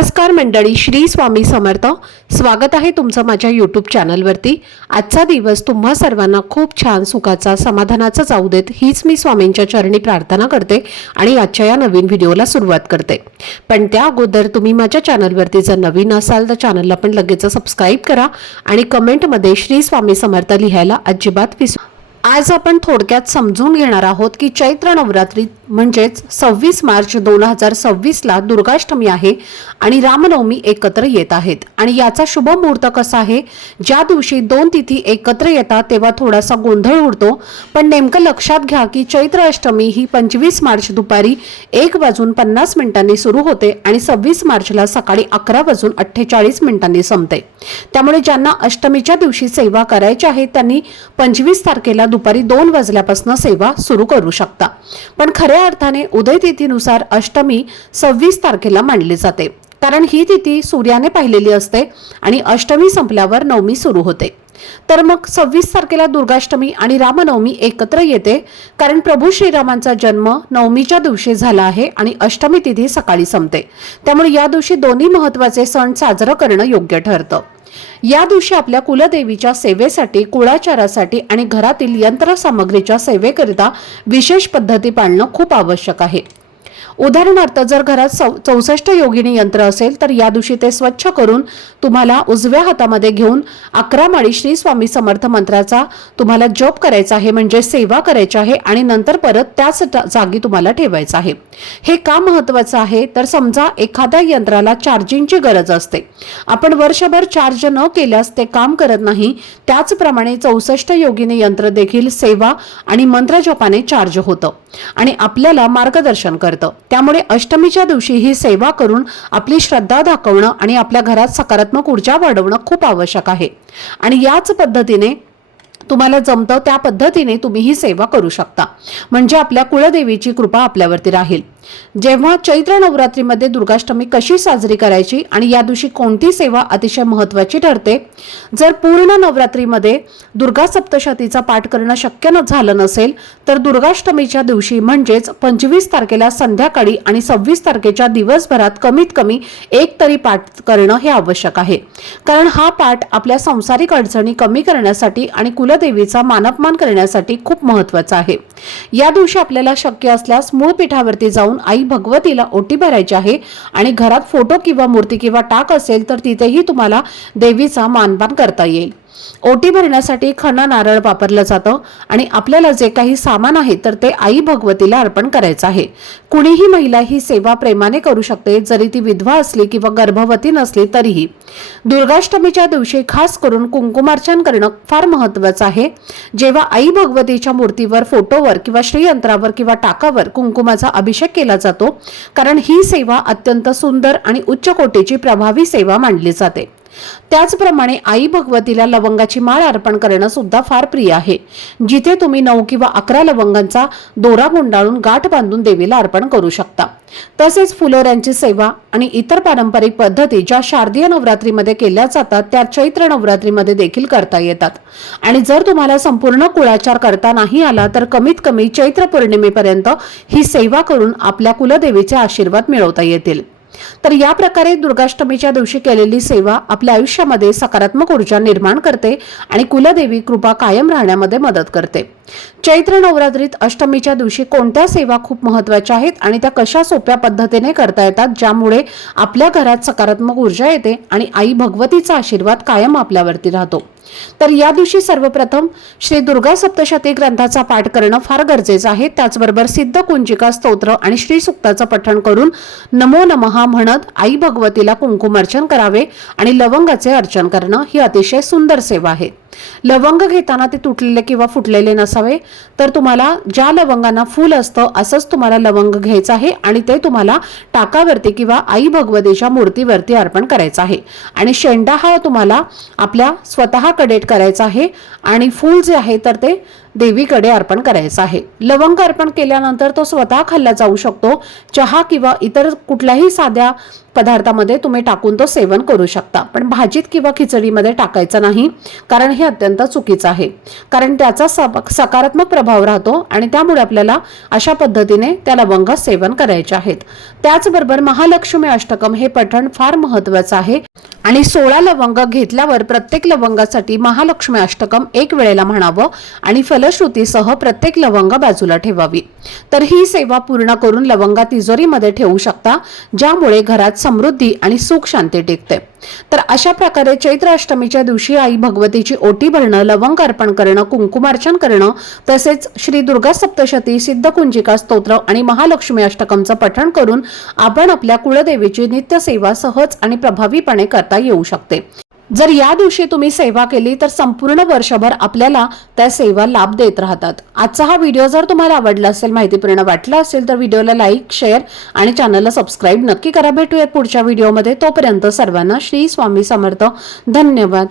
नमस्कार मंडळी, श्री स्वामी समर्थ. स्वागत आहे तुमचं माझ्या यूट्यूब चॅनलवरती. आजचा दिवस तुम्हा सर्वांना खूप छान, सुखाचा, समाधानाचा जाऊ देत, हीच मी स्वामींच्या चरणी प्रार्थना करते आणि आजच्या या नवीन व्हिडिओला सुरुवात करते. पण त्या अगोदर तुम्ही माझ्या चॅनलवरती जर नवीन असाल तर चॅनलला पण लगेच सबस्क्राईब करा आणि कमेंटमध्ये श्री स्वामी समर्थ लिहायला अजिबात विसरू. आज आपण थोडक्यात समजून घेणार आहोत की चैत्र नवरात्री म्हणजेच 26 मार्च 2026 ला दुर्गाष्टमी आहे आणि रामनवमी एकत्र येत आहेत. आणि याचा शुभ मुहूर्त कसा आहे, ज्या दिवशी दोन तिथी एकत्र येतात तेव्हा थोडासा गोंधळ उडतो. पण नेमकं लक्षात घ्या की चैत्र अष्टमी ही 25 मार्च दुपारी 1:50 सुरू होते आणि 26 मार्चला सकाळी 11:48 संपते. त्यामुळे ज्यांना अष्टमीच्या दिवशी सेवा करायची आहे त्यांनी 25 तारखेला दुपारी 2 वाजल्यापासून सेवा सुरू करू शकता. पण खऱ्या अर्थाने उदय तिथीनुसार अष्टमी 26 तारखेला मानली जाते, कारण ही तिथी सूर्याने पाहिलेली असते आणि अष्टमी संपल्यावर नवमी सुरू होते. तर मग 26 तारखेला दुर्गाष्टमी आणि रामनवमी एकत्र येते, कारण प्रभू श्रीरामांचा जन्म नवमीच्या दिवशी झाला आहे आणि अष्टमी तिथी सकाळी संपते. त्यामुळे या दिवशी दोन्ही महत्त्वाचे सण साजरं करणं योग्य ठरतं. या दिवशी आपल्या कुलदेवीच्या सेवेसाठी, कुळाचारासाठी आणि घरातील यंत्रसामग्रीच्या सेवेकरिता विशेष पद्धती पाळणं खूप आवश्यक आहे. उदाहरणार्थ, जर घरात 64 योगिनी यंत्र असेल तर या दिवशी ते स्वच्छ करून तुम्हाला उजव्या हातामध्ये घेऊन 11 माळी श्री स्वामी समर्थ मंत्राचा तुम्हाला जप करायचा आहे, म्हणजे सेवा करायची आहे आणि नंतर परत त्याच जागी तुम्हाला ठेवायचं आहे. हे का महत्त्वाचं आहे तर समजा एखाद्या यंत्राला चार्जिंगची गरज असते, आपण वर्षभर चार्ज न केल्यास ते काम करत नाही. त्याचप्रमाणे 64 योगिनी यंत्र देखील सेवा आणि मंत्रजपाने चार्ज होतं आणि आपल्याला मार्गदर्शन करतं. त्यामुळे अष्टमीच्या दिवशी ही सेवा करून आपली श्रद्धा दाखवणं आणि आपल्या घरात सकारात्मक ऊर्जा वाढवणं खूप आवश्यक आहे. आणि याच पद्धतीने तुम्हाला जमतं त्या पद्धतीने तुम्ही ही सेवा करू शकता, म्हणजे आपल्या कुलदेवीची कृपा आपल्यावरती राहील. जेव्हा चैत्र नवरात्रीमध्ये दुर्गाष्टमी कशी साजरी करायची आणि या दिवशी कोणती सेवा अतिशय महत्त्वाची ठरते. जर पूर्ण नवरात्रीमध्ये दुर्गा सप्तशतीचा पाठ करणं शक्य झालं नसेल तर दुर्गाष्टमीच्या दिवशी म्हणजेच 25 तारखेला संध्याकाळी आणि 26 तारखेच्या दिवसभरात कमीत कमी एक तरी पाठ करणं हे आवश्यक आहे, कारण हा पाठ आपल्या सांसारिक अडचणी कमी करण्यासाठी आणि कुलदेवीचा मानपमान करण्यासाठी खूप महत्त्वाचा आहे. या दिवशी आपल्याला शक्य असल्यास मूळ पीठावरती जाऊन आई भगवतीला ओटी भरायची आहे आणि घरात फोटो किंवा मूर्ती किंवा टाक असेल तर तिथेही तुम्हाला देवीचा मानपान करता येईल. ओटी भरण्यासाठी खणा नारळ वापरलं जातं आणि आपल्याला जे काही सामान आहे तर ते आई भगवतीला अर्पण करायचं आहे. कुणीही महिला ही सेवा प्रेमाने करू शकते, जरी ती विधवा असली किंवा गर्भवती नसली तरीही. दुर्गाष्टमीच्या दिवशी खास करून कुंकुमार्चन करणं फार महत्त्वाचं आहे. जेव्हा आई भगवतीच्या मूर्तीवर, फोटोवर किंवा श्रीयंत्रावर किंवा टाकावर कुंकुमाचा अभिषेक केला जातो, कारण ही सेवा अत्यंत सुंदर आणि उच्च कोटीची प्रभावी सेवा मानली जाते. त्याचप्रमाणे आई भगवतीला लवंगाची माळ अर्पण करणं सुद्धा फार प्रिय आहे, जिथे तुम्ही 9 किंवा 11 लवंगांचा दोरा गुंडाळून गाठ बांधून देवीला अर्पण करू शकता. तसेच फुलोऱ्यांची सेवा आणि इतर पारंपरिक पद्धती ज्या शारदीय नवरात्रीमध्ये केल्या जातात त्या चैत्र नवरात्रीमध्ये देखील करता येतात. आणि जर तुम्हाला संपूर्ण कुळाचार करता नाही आला तर कमीत कमी चैत्र पौर्णिमेपर्यंत ही सेवा करून आपल्या कुलदेवीचे आशीर्वाद मिळवता येतील. तर या प्रकारे दुर्गाष्टमीच्या दिवशी केलेली सेवा आपल्या आयुष्यामध्ये सकारात्मक ऊर्जा निर्माण करते आणि कुलदेवी कृपा कायम राहण्यामध्ये मदत करते. चैत्र नवरात्रीत अष्टमीच्या दिवशी कोणत्या सेवा खूप महत्त्वाच्या आहेत आणि त्या कशा सोप्या पद्धतीने करता येतात, ज्यामुळे आपल्या घरात सकारात्मक ऊर्जा येते आणि आई भगवतीचा आशीर्वाद कायम आपल्यावरती राहतो. तर या दिवशी सर्वप्रथम श्री दुर्गा सप्तशती ग्रंथाचा पाठ करणं फार गरजेचं आहे. त्याचबरोबर सिद्ध कुंजिका स्तोत्र आणि श्री सुक्ताचं पठण करून नमो नमः म्हणत आई भगवतीला कुंकुमार्चन करावे आणि लवंगाचे अर्चन करणं ही अतिशय सुंदर सेवा आहे. लवंग घेताना ते तुटलेले किंवा फुटलेले नसावे, तर तुम्हाला ज्या लवंगांना फूल असतं असंच तुम्हाला लवंग घ्यायचं आहे आणि ते तुम्हाला टाकावरती किंवा आई भगवतीच्या मूर्तीवरती अर्पण करायचं आहे. आणि शेंडा हा तुम्हाला आपल्या स्वतः कडेट करायचा आहे आणि फूल जे आहे तर ते देवीकडे अर्पण करायचा आहे। लवंग अर्पण केल्यानंतर तो स्वतः खाल्ला जाऊ शकतो। चहा किंवा इतर कुठल्याही साध्या पदार्थामध्ये तुम्ही टाकून तो सेवन करू शकता, पण भाजीत किंवा खिचडीमध्ये टाकायचं नाही, कारण हे अत्यंत चुकीचं आहे। कारण त्याचा सकारात्मक प्रभाव राहतो आणि त्यामुळे आपल्याला अशा पद्धतीने त्या लवंग सेवन करायचे आहेत। त्याचबरोबर महालक्ष्मी अष्टकम हे पठण फार महत्त्वाचं आहे आणि 16 लवंग घेतल्यावर प्रत्येक लवंगासाठी महालक्ष्मी अष्टकम एक वेळेला म्हणावं आणि फलश्रुतीसह प्रत्येक लवंग बाजूला ठेवावी। तर ही सेवा पूर्ण करून लवंगा तिजोरीमध्ये ठेवू शकता, ज्यामुळे घरात समृद्धी आणि सुख शांती टिकते। तर अशा प्रकारे चैत्र अष्टमीच्या दिवशी आई भगवतीची ओटी भरणं, लवंग अर्पण करणं, कुंकुमार्चन करणं, तसेच श्री दुर्गा सप्तशती, सिद्धकुंजिका स्तोत्र आणि महालक्ष्मी अष्टकमचं पठण करून आपण आपल्या कुलदेवीची नित्य सेवा सहज आणि प्रभावीपणे करता येऊ शकते। जर या दिवशी तुम्ही सेवा केली तर संपूर्ण वर्षभर आपल्याला त्या सेवा लाभ देत राहतात। आजचा हा व्हिडिओ जर तुम्हाला आवडला असेल, माहितीपूर्ण वाटला असेल तर व्हिडिओला लाईक, शेअर आणि चॅनलला सबस्क्राईब नक्की करा। भेटूयात पुढच्या व्हिडिओमध्ये। तोपर्यंत सर्वांना श्री स्वामी समर्थ। धन्यवाद।